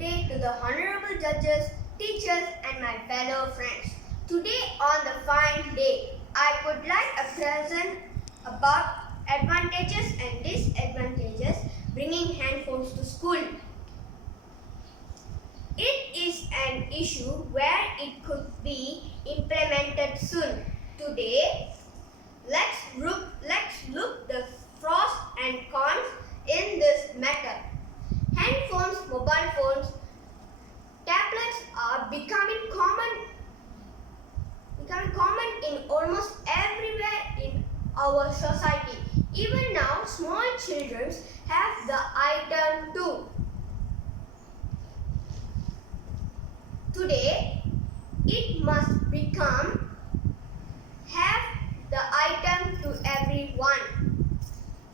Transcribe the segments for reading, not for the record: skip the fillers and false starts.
day to the honorable judges, teachers and my fellow friends. Today on the fine day, I would like to present about advantages and disadvantages bringing handphones to school. It is an issue where it could be implemented soon. Today, let's look the pros and cons in this matter. Handphones, mobile phones, tablets are becoming common in almost everywhere in our society. Even now, small children have the item too. Today, it must have the item to everyone.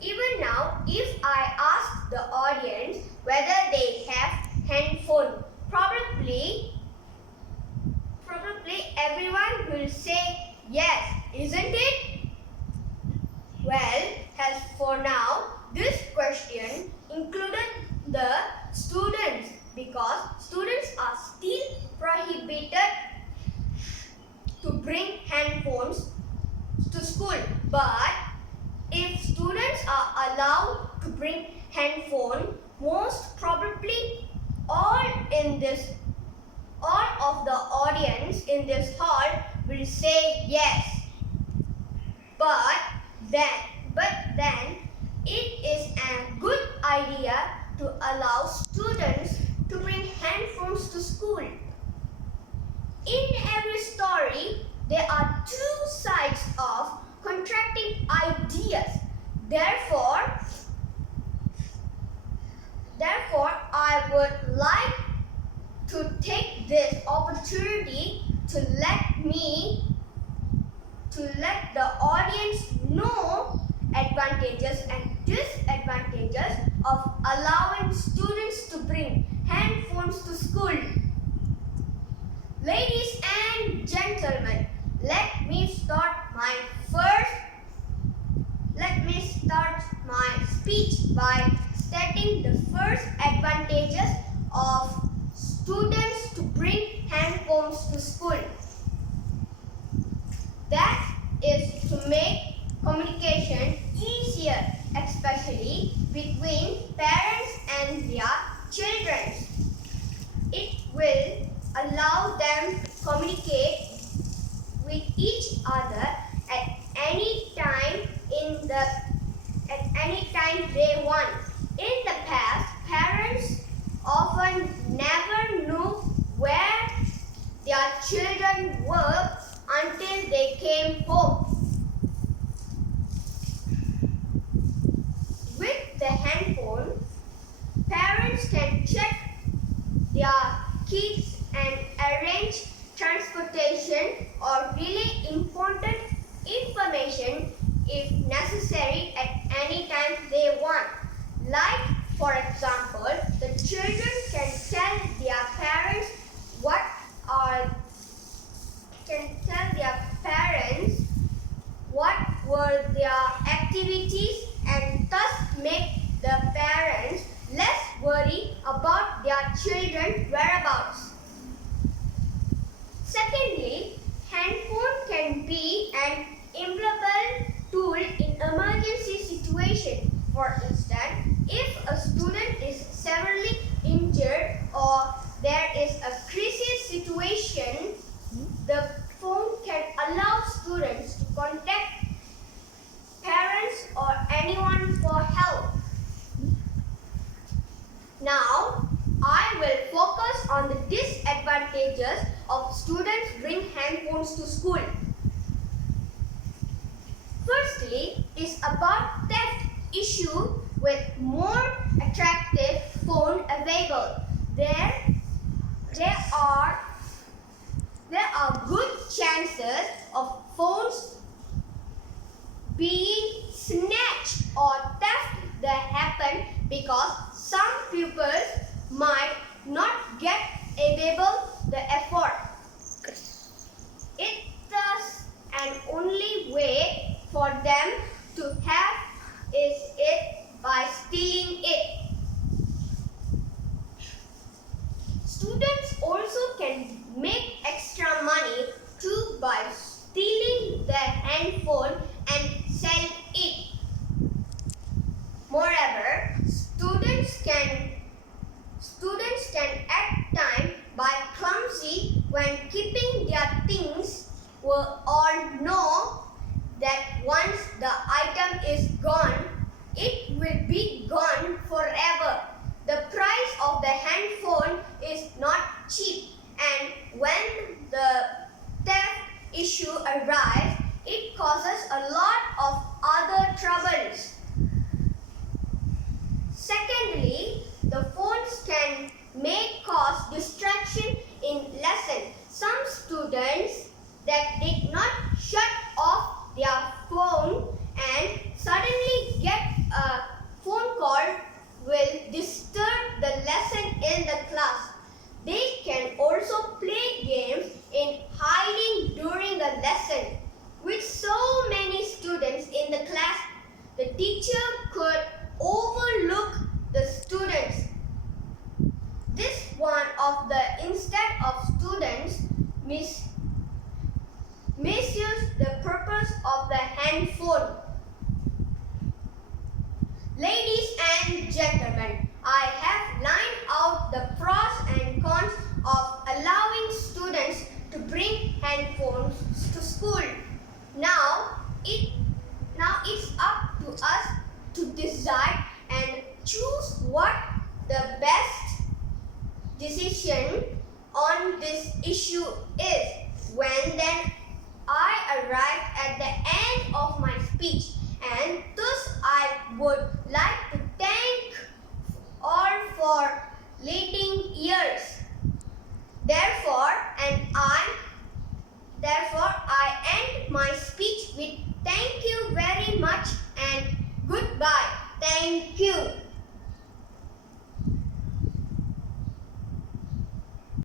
Even now, if I ask the audience whether they have handphone, probably everyone will say yes, isn't it? Well, as for now, this question included the students because students are still prohibited to bring handphones to school. But if students are allowed to bring handphone, most probably all of the audience in this hall will say yes. But then it is a good idea to allow students to bring handphones to school. In every story, there are two sides of contrasting ideas. Therefore, I would like to take this opportunity to let the audience know advantages and disadvantages of allowing students to bring handphones to school. Ladies and gentlemen, let me start my speech by stating the first advantages of students to bring handphones to school. That is to make communication easier, especially between parents and their children. It will allow them to communicate with each other at any time they want. In the past, parents often never knew where their children were until they came home. With the handphone, parents can check their kids and arrange transportation or really important information if necessary at any time they want. Like, for example, the children can tell their parents what were their activities and thus make the parents less worried about their children's whereabouts. Secondly, handphone can be an invaluable tool in emergency situation. For instance, if a student is severely injured or there is a crisis situation, the phone can allow students to contact parents or anyone for help. Now, I will focus on the disadvantages of students bring handphones to school. Firstly, is about theft issue with more attractive phone available. There are good chances of phones being snatched or theft that happen because some pupils might not get able the effort. It thus an only way for them to have is it by stealing it. also can make extra money too by stealing their handphone and sell it. Moreover, students can at times by clumsy when keeping their things. We all know that once the item is gone, it will be gone forever. The price of the handphone is not cheap, and when the theft issue arrives, it causes a lot of other troubles. Secondly, the phones can cause distraction in lesson. Some students that did not shut off their phone and suddenly get a phone call will disturb the lesson in the class. They can also play games in hiding during the lesson. With so many students in the class, the teacher could overlook the students. This one of the instead of students misuse the purpose of the handphone. Ladies and gentlemen, I have lined out the pros and cons of allowing students to bring handphones to school. Now it's up to us to decide and choose what the best decision on this issue is. When then I arrived at the end of my speech, and thus I would like to thank all for lending ears. Therefore I end my speech with thank you very much and goodbye. Thank you.